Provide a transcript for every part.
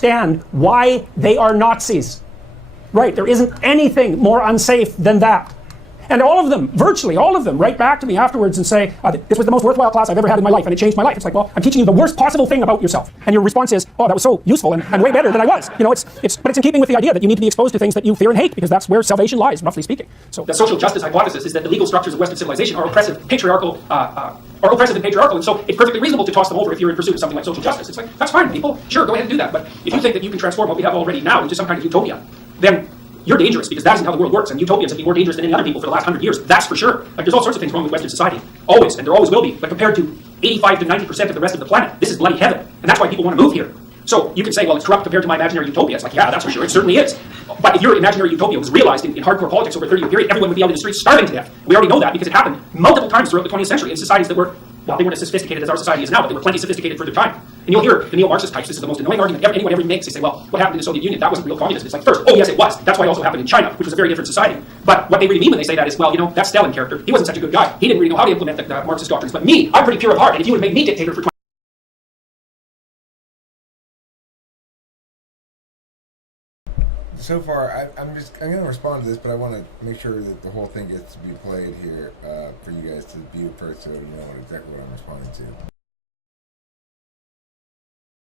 understand why they are Nazis. Right, there isn't anything more unsafe than that. And all of them, virtually all of them, write back to me afterwards and say, this was the most worthwhile class I've ever had in my life, and it changed my life. It's like, well, I'm teaching you the worst possible thing about yourself. And your response is, oh, that was so useful and way better than I was. You know, but it's in keeping with the idea that you need to be exposed to things that you fear and hate, because that's where salvation lies, roughly speaking. So the social justice hypothesis is that the legal structures of Western civilization are oppressive, patriarchal, and so it's perfectly reasonable to toss them over if you're in pursuit of something like social justice. It's like, that's fine, people, sure, go ahead and do that. But if you think that you can transform what we have already now into some kind of utopia, then you're dangerous, because that isn't how the world works, and utopians have been more dangerous than any other people for the last 100 years, that's for sure. Like, there's all sorts of things wrong with Western society, always, and there always will be, but compared to 85 to 90% of the rest of the planet, this is bloody heaven, and that's why people want to move here. So you can say, well, it's corrupt compared to my imaginary utopia. It's like, yeah, that's for sure, it certainly is. But if your imaginary utopia was realized in hardcore politics over a 30-year period, everyone would be out in the streets starving to death. We already know that because it happened multiple times throughout the 20th century in societies that were, well, they weren't as sophisticated as our society is now, but they were plenty sophisticated for their time. And you'll hear the neo-Marxist types, this is the most annoying argument anyone ever makes. They say, well, what happened in the Soviet Union? That wasn't real communism. It's like, first, oh yes, it was. That's why it also happened in China, which was a very different society. But what they really mean when they say that is, well, you know, that's Stalin character. He wasn't such a good guy. He didn't really know how to implement the Marxist doctrines. But me, I'm pretty pure of heart, and if you would have made me dictator for 20 So far, I'm going to respond to this, but I want to make sure that the whole thing gets to be played here for you guys to view first, so you know exactly what I'm responding to.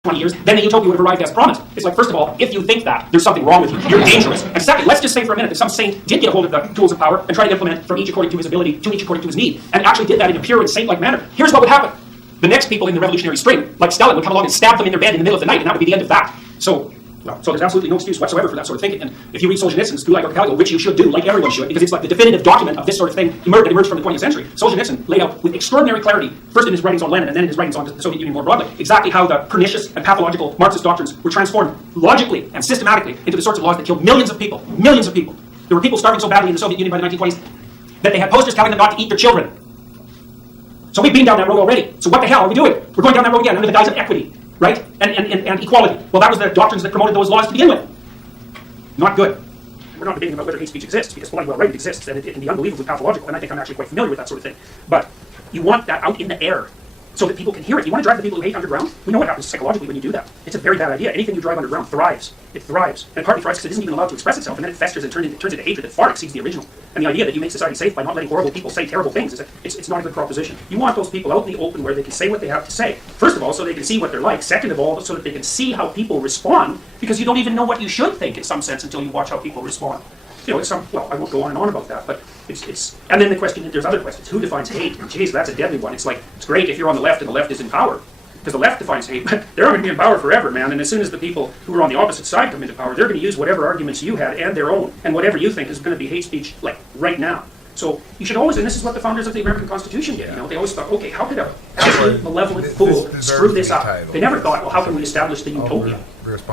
20 years, then the utopia would have arrived as promised. It's like, first of all, if you think that, there's something wrong with you. You're dangerous. And second, let's just say for a minute that some saint did get a hold of the tools of power and try to implement from each according to his ability to each according to his need, and actually did that in a pure and saint-like manner. Here's what would happen. The next people in the revolutionary spring, like Stalin, would come along and stab them in their bed in the middle of the night, and that would be the end of that. So there's absolutely no excuse whatsoever for that sort of thinking. And if you read Solzhenitsyn's Gulag Archipelago, which you should do, like everyone should, because it's like the definitive document of this sort of thing that emerged from the 20th century, Solzhenitsyn laid out with extraordinary clarity, first in his writings on Lenin and then in his writings on the Soviet Union more broadly, exactly how the pernicious and pathological Marxist doctrines were transformed logically and systematically into the sorts of laws that killed millions of people. Millions of people. There were people starving so badly in the Soviet Union by the 1920s that they had posters telling them not to eat their children. So we've been down that road already. So what the hell are we doing? We're going down that road again under the guise of equity, right? And equality. Well, that was the doctrines that promoted those laws to begin with. Not good. We're not debating about whether hate speech exists, because well, right, it exists, and it can be unbelievably pathological, and I think I'm actually quite familiar with that sort of thing. But you want that out in the air so that people can hear it. You want to drive the people who hate underground? We know what happens psychologically when you do that. It's a very bad idea. Anything you drive underground thrives. It thrives. And it partly thrives because it isn't even allowed to express itself, and then it festers and turns into hatred that far exceeds the original. And the idea that you make society safe by not letting horrible people say terrible things, it's not a good proposition. You want those people out in the open where they can say what they have to say. First of all, so they can see what they're like. Second of all, so that they can see how people respond, because you don't even know what you should think in some sense until you watch how people respond. You know, well, I won't go on and on about that, but it's and then the question, there's other questions. Who defines hate? Jeez, that's a deadly one. It's like, it's great if you're on the left and the left is in power, because the left defines hate, but they're going to be in power forever, man, and as soon as the people who are on the opposite side come into power, they're going to use whatever arguments you had and their own, and whatever you think is going to be hate speech, like, right now. So you should always, and this is what the founders of the American Constitution did, you know, they always thought, okay, how could a absolute malevolent fool screw this up? They never thought, well, how can we establish the utopia?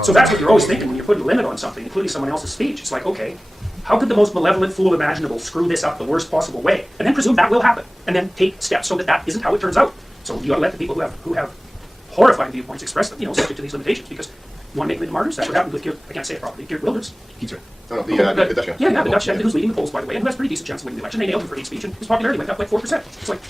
So that's what you're always thinking when you're putting a limit on something, including someone else's speech. It's like, okay, how could the most malevolent fool imaginable screw this up the worst possible way? And then presume that will happen, and then take steps so that that isn't how it turns out. So you ought to let the people who have horrifying viewpoints express them, you know, subject to these limitations, because you want to make them into martyrs. That's what happened with I can't say it properly, Geert Wilders. He's right. Oh, the Dutch guy. Yeah, the Dutch guy who's leading the polls, by the way, and who has a pretty decent chance of winning the election. They nailed him for hate speech, and his popularity went up like 4%. It's like,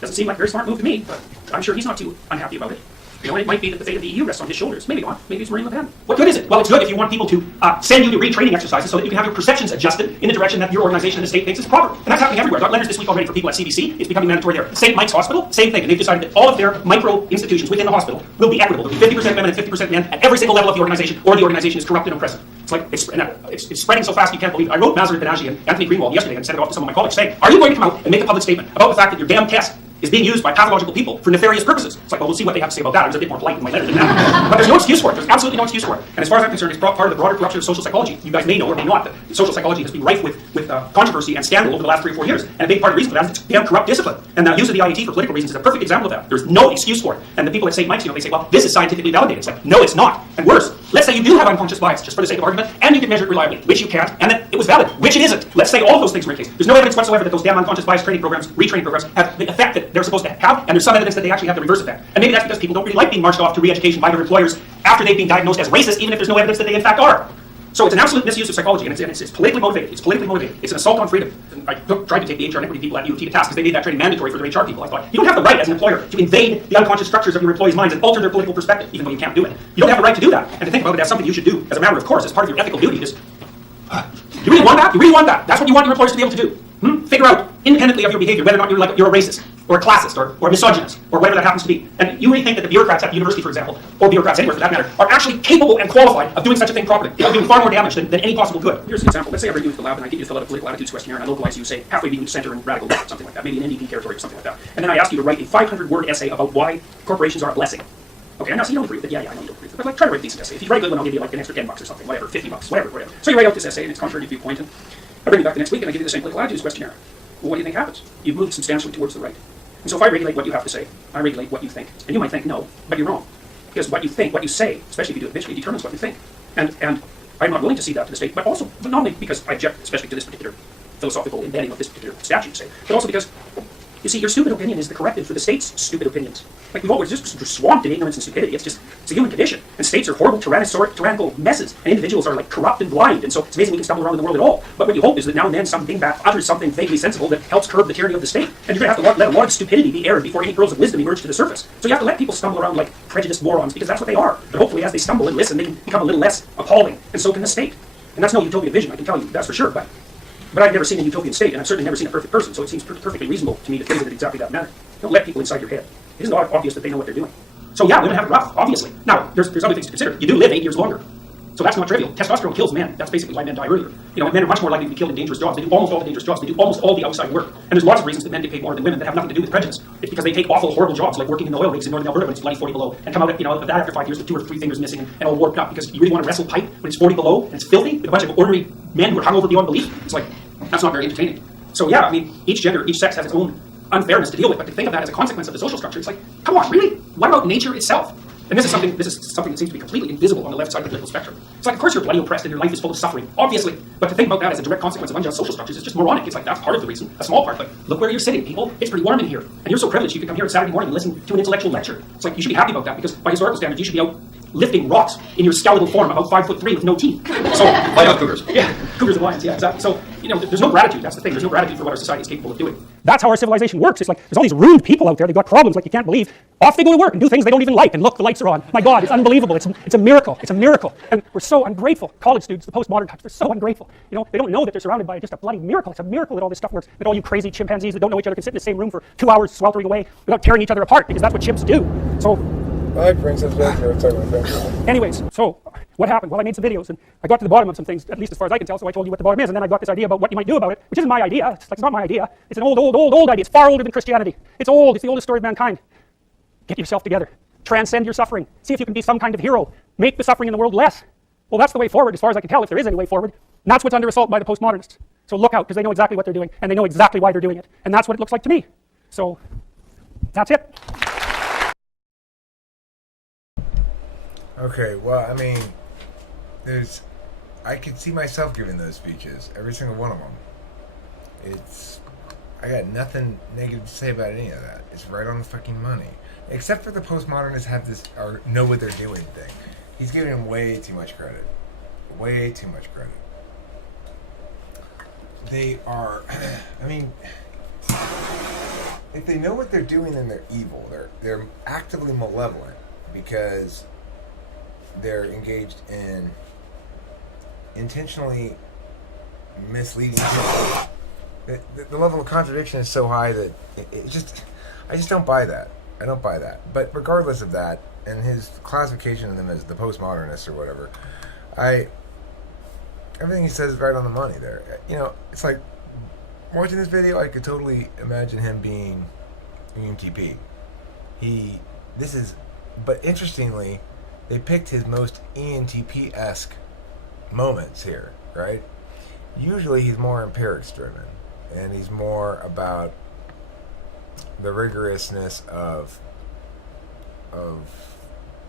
doesn't seem like a very smart move to me, but I'm sure he's not too unhappy about it. You know, it might be that the fate of the EU rests on his shoulders. Maybe not. Maybe it's Marine Le Pen. What good is it? Well, it's good if you want people to send you to retraining exercises so that you can have your perceptions adjusted in the direction that your organization and the state thinks is proper. And that's happening everywhere. Got letters this week already for people at CBC. It's becoming mandatory there. St. Mike's Hospital, same thing. And they've decided that all of their micro institutions within the hospital will be equitable. There'll be 50% women and 50% men at every single level of the organization, or the organization is corrupt and oppressive. It's like, it's spreading so fast you can't believe it. I wrote Masaryk Banaji and Anthony Greenwald yesterday and sent it off to some of my colleagues saying, are you going to come out and make a public statement about the fact that your damn test is being used by pathological people for nefarious purposes? It's like, well, we'll see what they have to say about that. I was a bit more polite in my letter than that. But there's no excuse for it. There's absolutely no excuse for it. And as far as I'm concerned, it's part of the broader corruption of social psychology. You guys may know or may not that social psychology has been rife with controversy and scandal over the last 3 or 4 years. And a big part of the reason for that is it's damn corrupt discipline. And the use of the IET for political reasons is a perfect example of that. There's no excuse for it. And the people at St. Mike's, you know, they say, well, this is scientifically validated. It's like, no, it's not. And worse, let's say you do have unconscious bias, just for the sake of argument, and you can measure it reliably, which you can't, and then it was valid, which it isn't. Let's say all of those things were in case. There's no evidence whatsoever that those damn unconscious bias training programs, retraining programs, have the effect that they're supposed to have, and there's some evidence that they actually have the reverse effect. And maybe that's because people don't really like being marched off to re-education by their employers after they've been diagnosed as racist, even if there's no evidence that they in fact are. So it's an absolute misuse of psychology, and it's politically motivated. It's politically motivated. It's an assault on freedom. And I tried to take the HR equity people at UT to task because they made that training mandatory for their HR people. I thought, you don't have the right as an employer to invade the unconscious structures of your employees' minds and alter their political perspective, even though you can't do it. You don't have the right to do that. And to think about it as something you should do as a matter of course, as part of your ethical duty, is you really want that? You really want that? That's what you want your employers to be able to do. Figure out, independently of your behavior, whether or not you're a racist, or a classist, or a misogynist, or whatever that happens to be. And you really think that the bureaucrats at the university, for example, or bureaucrats anywhere for that matter, are actually capable and qualified of doing such a thing properly. They'll do far more damage than any possible good. Here's an example. Let's say I bring you into the lab and I get you to fill out a political attitudes questionnaire and I localize you, say, halfway between center and radical left, something like that, maybe an NDP territory or something like that. And then I ask you to write a 500-word essay about why corporations are a blessing. Okay, now so you don't agree with it. Yeah, I know you don't agree with it. But like, try to write a decent essay. If you write good one, I'll give you like an extra $10 or something, whatever, $50, whatever. So you write out this essay and it's contrary to viewpoint, and I bring you back the next week and I give you the same political attitudes questionnaire. Well, what do you think happens? You've moved substantially towards the right. And so if I regulate what you have to say, I regulate what you think. And you might think no, but you're wrong. Because what you think, what you say, especially if you do it habitually, determines what you think. And I'm not willing to cede that to the state, but not only because I object especially to this particular philosophical embedding of this particular statute, say, but also because, you see, your stupid opinion is the corrective for the state's stupid opinions. Like, we've always just swamped in ignorance and stupidity. It's a human condition. And states are horrible, tyrannical messes. And individuals are, like, corrupt and blind. And so it's amazing we can stumble around in the world at all. But what you hope is that now and then some dingbat utters something vaguely sensible that helps curb the tyranny of the state. And you're going to have to let a lot of stupidity be aired before any pearls of wisdom emerge to the surface. So you have to let people stumble around like prejudiced morons, because that's what they are. But hopefully as they stumble and listen, they can become a little less appalling. And so can the state. And that's no utopian vision, I can tell you. That's for sure. But I've never seen a utopian state, and I've certainly never seen a perfect person, so it seems perfectly reasonable to me to phrase it in exactly that manner. Don't let people inside your head. It isn't obvious that they know what they're doing. So yeah, women have it rough, obviously. Now, there's other things to consider. You do live 8 years longer. So that's not trivial. Testosterone kills men. That's basically why men die earlier. You know, men are much more likely to be killed in dangerous jobs. They do almost all the dangerous jobs. They do almost all the outside work. And there's lots of reasons that men get paid more than women that have nothing to do with prejudice. It's because they take awful, horrible jobs, like working in the oil rigs in northern Alberta when it's bloody 40 below, and come out, of that after 5 years with 2 or 3 fingers missing and all warped up, because you really want to wrestle pipe when it's 40 below and it's filthy with a bunch of ordinary men who are hungover beyond belief. It's like, that's not very entertaining. So yeah, I mean, each gender, each sex has its own unfairness to deal with, but to think of that as a consequence of the social structure, it's like, come on, really? What about nature itself? And this is something that seems to be completely invisible on the left side of the political spectrum. It's like, of course you're bloody oppressed and your life is full of suffering, obviously. But to think about that as a direct consequence of unjust social structures is just moronic. It's like, that's part of the reason, a small part, but look where you're sitting, people. It's pretty warm in here. And you're so privileged you can come here on Saturday morning and listen to an intellectual lecture. It's like, you should be happy about that, because by historical standards, you should be out lifting rocks in your skeletal form about 5'3" with no teeth. So, like out cougars. Yeah, cougars and lions, yeah, exactly. So, there's no gratitude, that's the thing. There's no gratitude for what our society is capable of doing. That's how our civilization works. It's like, there's all these ruined people out there, they've got problems like you can't believe. Off they go to work and do things they don't even like, and look, the lights are on. My God, it's unbelievable. It's a miracle. It's a miracle. And we're so ungrateful. College students, the postmodern types, they're so ungrateful. They don't know that they're surrounded by just a bloody miracle. It's a miracle that all this stuff works, that all you crazy chimpanzees that don't know each other can sit in the same room for 2 hours sweltering away without tearing each other apart, because that's what chimps do. So, anyways, so what happened? Well, I made some videos and I got to the bottom of some things, at least as far as I can tell, so I told you what the bottom is, and then I got this idea about what you might do about it, which isn't my idea. It's not my idea. It's an old idea. It's far older than Christianity. It's old. It's the oldest story of mankind. Get yourself together. Transcend your suffering. See if you can be some kind of hero. Make the suffering in the world less. Well, that's the way forward, as far as I can tell, if there is any way forward. And that's what's under assault by the postmodernists. So look out, because they know exactly what they're doing, and they know exactly why they're doing it. And that's what it looks like to me. So, that's it. Okay, well, I mean, I could see myself giving those speeches, every single one of them. I got nothing negative to say about any of that. It's right on the fucking money. Except for the postmodernists have this, or know what they're doing thing. He's giving them way too much credit. Way too much credit. They are, I mean, if they know what they're doing, then they're evil. They're actively malevolent because they're engaged in intentionally misleading people. The level of contradiction is so high that I just don't buy that. I don't buy that. But regardless of that, and his classification of them as the postmodernists or whatever, everything he says is right on the money there. It's like, watching this video, I could totally imagine him being ENTP. But interestingly, they picked his most ENTP-esque moments here, right? Usually he's more empirics driven, and he's more about the rigorousness of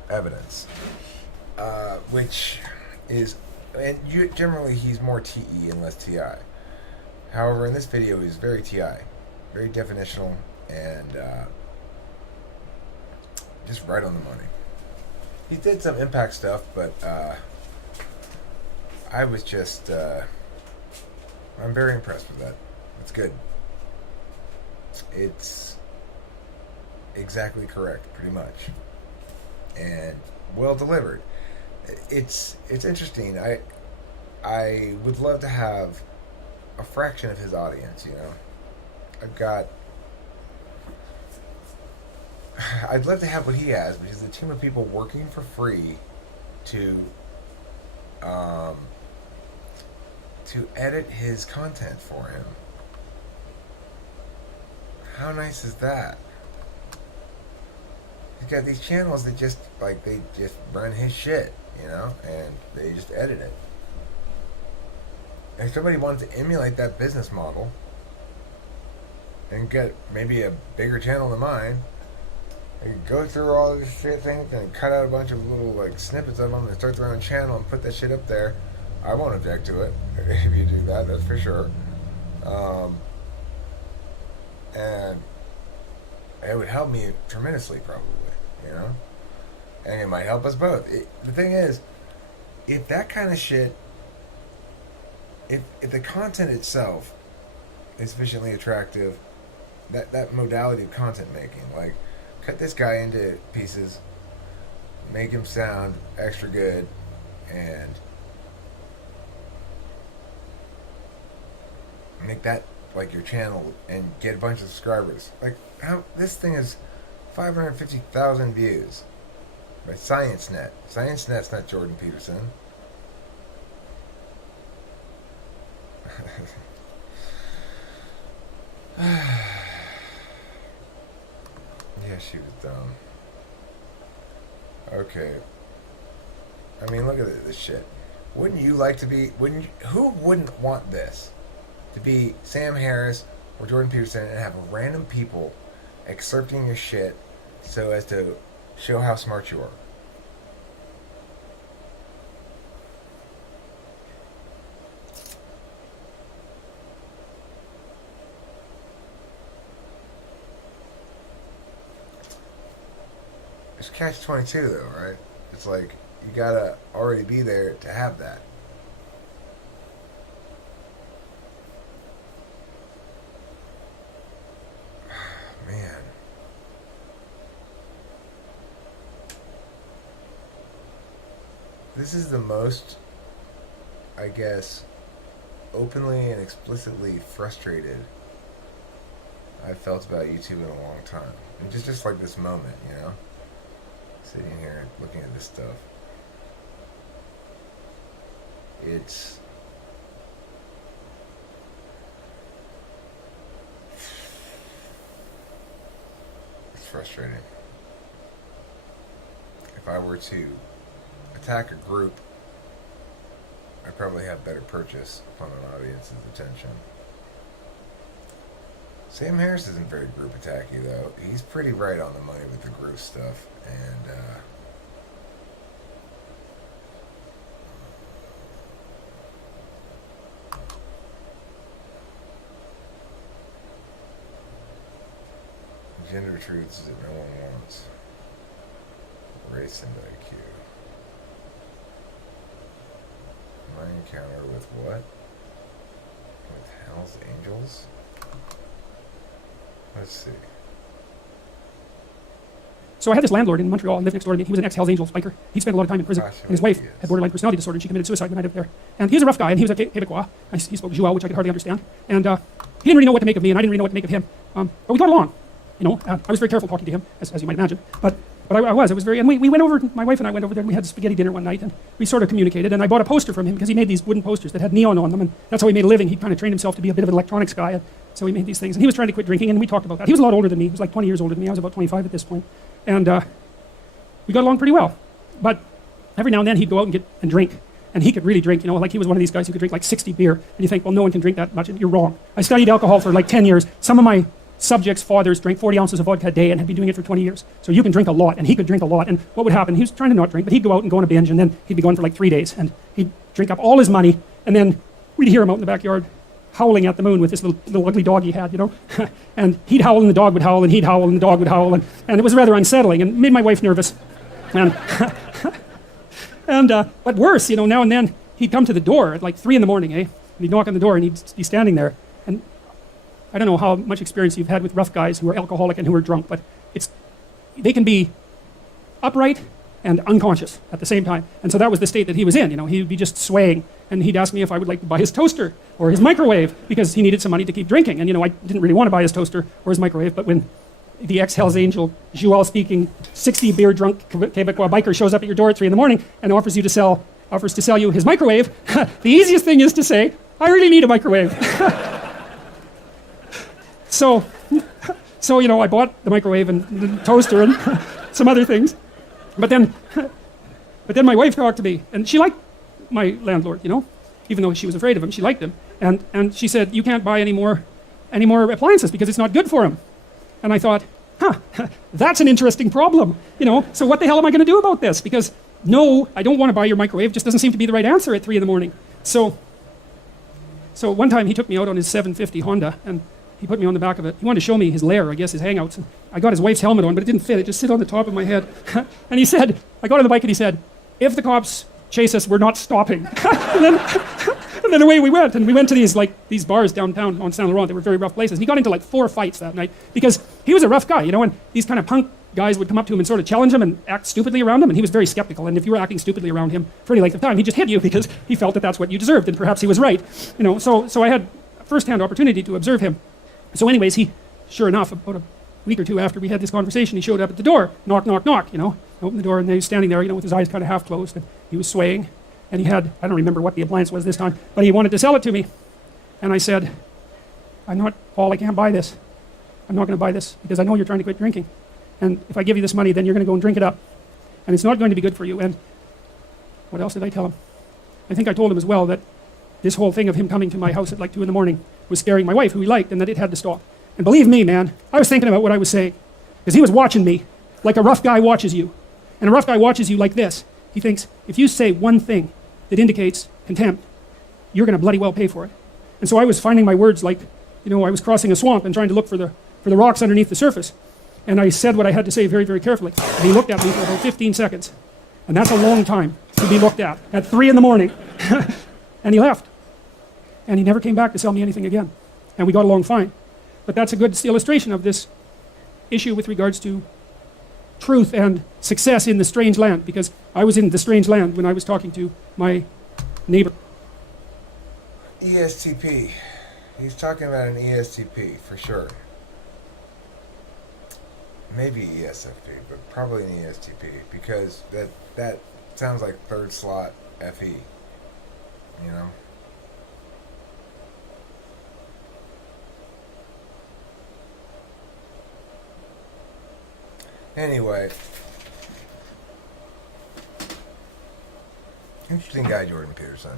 evidence, which is, and generally he's more TE and less TI. However, in this video he's very TI, very definitional, and just right on the money. He did some impact stuff, but I was just, I'm very impressed with that. It's good. It's exactly correct, pretty much, and well delivered. It's interesting. I would love to have a fraction of his audience. I'd love to have what he has, which is a team of people working for free to edit his content for him. How nice is that? He's got these channels that just run his shit, and they just edit it. And if somebody wanted to emulate that business model and get maybe a bigger channel than mine, they could go through all these shit things and cut out a bunch of little snippets of them and start their own channel and put that shit up there. I won't object to it if you do that, that's for sure. And it would help me tremendously, probably, and it might help us both. The thing is, if that kind of shit, if the content itself is sufficiently attractive, that modality of content making, cut this guy into pieces, make him sound extra good, and make that your channel and get a bunch of subscribers. How this thing is 550,000 views by ScienceNet. ScienceNet's not Jordan Peterson. Yeah, she was dumb. Okay. I mean, look at this shit. Wouldn't you like to be? Who wouldn't want this? To be Sam Harris or Jordan Peterson and have random people excerpting your shit so as to show how smart you are. It's catch-22 though, right? It's you gotta already be there to have that. Man. This is the most, I guess, openly and explicitly frustrated I've felt about YouTube in a long time. And just this moment, sitting here looking at this stuff. It's frustrating. If I were to attack a group, I'd probably have better purchase upon an audience's attention. Sam Harris isn't very group attacky though. He's pretty right on the money with the group stuff, and gender truths that no one wants. Race and IQ. My encounter with what? With Hell's Angels? Let's see. So I had this landlord in Montreal and lived next door to me. He was an ex-Hells Angels biker. He spent a lot of time in prison. And his wife had borderline personality disorder, and she committed suicide when I lived there. And he was a rough guy, and he was a Québécois. He spoke Joual, which I could hardly understand. And he didn't really know what to make of me, and I didn't really know what to make of him. But we got along. I was very careful talking to him, as you might imagine. But I was very, and we went over, my wife and I went over there, and we had spaghetti dinner one night, and we sort of communicated, and I bought a poster from him, because he made these wooden posters that had neon on them, and that's how he made a living. He kind of trained himself to be a bit of an electronics guy, and so he made these things, and he was trying to quit drinking, and we talked about that. He was a lot older than me. He was 20 years older than me. I was about 25 at this point. And we got along pretty well. But every now and then he'd go out and drink. And he could really drink, he was one of these guys who could drink 60 beer. And you think, well, no one can drink that much. And you're wrong. I studied alcohol for 10 years. Some of my subjects' fathers drank 40 ounces of vodka a day and had been doing it for 20 years. So you can drink a lot, and he could drink a lot. And what would happen? He was trying to not drink, but he'd go out and go on a binge, and then he'd be gone for 3 days. And he'd drink up all his money, and then we'd hear him out in the backyard howling at the moon with this little ugly dog he had, and he'd howl, and the dog would howl, and he'd howl, and the dog would howl, and it was rather unsettling, and made my wife nervous. And but worse, now and then, he'd come to the door at like 3 in the morning, and he'd knock on the door, and he'd be standing there. And I don't know how much experience you've had with rough guys who are alcoholic and who are drunk, but they can be upright and unconscious at the same time. And so that was the state that he was in. He'd be just swaying, and he'd ask me if I would like to buy his toaster or his microwave because he needed some money to keep drinking. And I didn't really want to buy his toaster or his microwave, but when the ex-Hells Angel, Jual-speaking, 60-beer drunk Quebecois biker shows up at your door at 3 in the morning and offers to sell you his microwave, the easiest thing is to say, I really need a microwave. So, I bought the microwave and the toaster and some other things. But then my wife talked to me, and she liked my landlord, even though she was afraid of him, she liked him. And she said, you can't buy any more appliances because it's not good for him. And I thought, that's an interesting problem, So what the hell am I going to do about this? Because no, I don't want to buy your microwave. Just doesn't seem to be the right answer at 3 in the morning. So one time he took me out on his 750 Honda, and he put me on the back of it. He wanted to show me his lair, I guess, his hangouts. And I got his wife's helmet on, but it didn't fit. It just sit on the top of my head. And he said, I got on the bike and he said, if the cops chase us, we're not stopping. and then away we went. And we went to these bars downtown on Saint Laurent. They were very rough places. And he got into 4 fights that night because he was a rough guy, and these kind of punk guys would come up to him and sort of challenge him and act stupidly around him, and he was very skeptical. And if you were acting stupidly around him for any length of time, he just hit you because he felt that that's what you deserved, and perhaps he was right. So I had a first-hand opportunity to observe him. So anyways, sure enough, about a week or 2 after we had this conversation, he showed up at the door, knock, knock, knock, opened the door, and he was standing there, with his eyes kind of half closed, and he was swaying, and he had, I don't remember what the appliance was this time, but he wanted to sell it to me. And I said, Paul, I can't buy this. I'm not going to buy this because I know you're trying to quit drinking. And if I give you this money, then you're going to go and drink it up. And it's not going to be good for you. And what else did I tell him? I think I told him as well that this whole thing of him coming to my house at 2 in the morning was scaring my wife, who he liked, and that it had to stop. And believe me, man, I was thinking about what I was saying. Because he was watching me like a rough guy watches you. And a rough guy watches you like this. He thinks, if you say one thing that indicates contempt, you're going to bloody well pay for it. And so I was finding my words I was crossing a swamp and trying to look for the rocks underneath the surface. And I said what I had to say very, very carefully. And he looked at me for about 15 seconds. And that's a long time to be looked at 3 in the morning. And he left. And he never came back to sell me anything again. And we got along fine. But that's a good illustration of this issue with regards to truth and success in the strange land, because I was in the strange land when I was talking to my neighbor. ESTP. He's talking about an ESTP, for sure. Maybe ESFP, but probably an ESTP, because that sounds like third slot FE, Anyway, interesting guy, Jordan Peterson.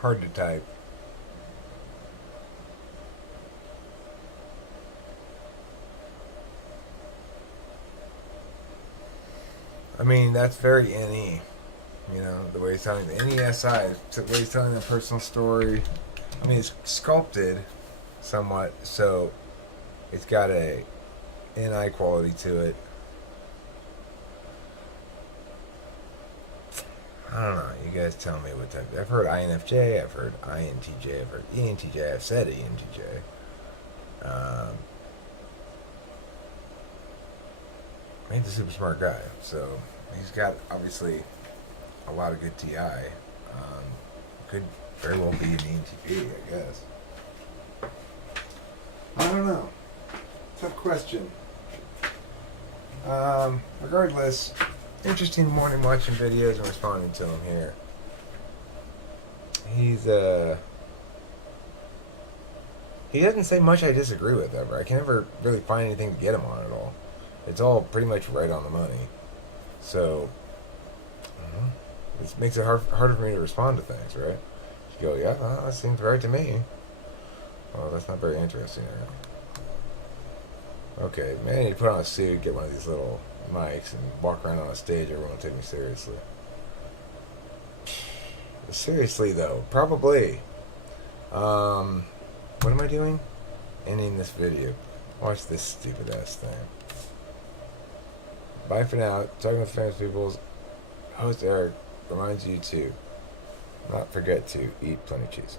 Hard to type. I mean, that's very NE. The way he's telling the NESI, the way he's telling the personal story. I mean, it's sculpted somewhat, so it's got a NI quality to it. I don't know. You guys tell me what type. I've heard INFJ. I've heard INTJ. I've heard ENTJ. I've said ENTJ. He's a super smart guy, so he's got obviously a lot of good TI. Could very well be an ENTP, I guess. I don't know. Tough question. Regardless, interesting morning watching videos and responding to them here. He doesn't say much I disagree with ever. I can never really find anything to get him on at all. It's all pretty much right on the money. So, it makes it harder for me to respond to things, right? You go, yeah, that seems right to me. Oh, that's not very interesting. Okay, man, you put on a suit, get one of these little mics, and walk around on a stage. Everyone will take me seriously. Seriously, though, probably. What am I doing? Ending this video. Watch this stupid ass thing. Bye for now. Talking with famous people's host Eric reminds you to not forget to eat plenty of cheese.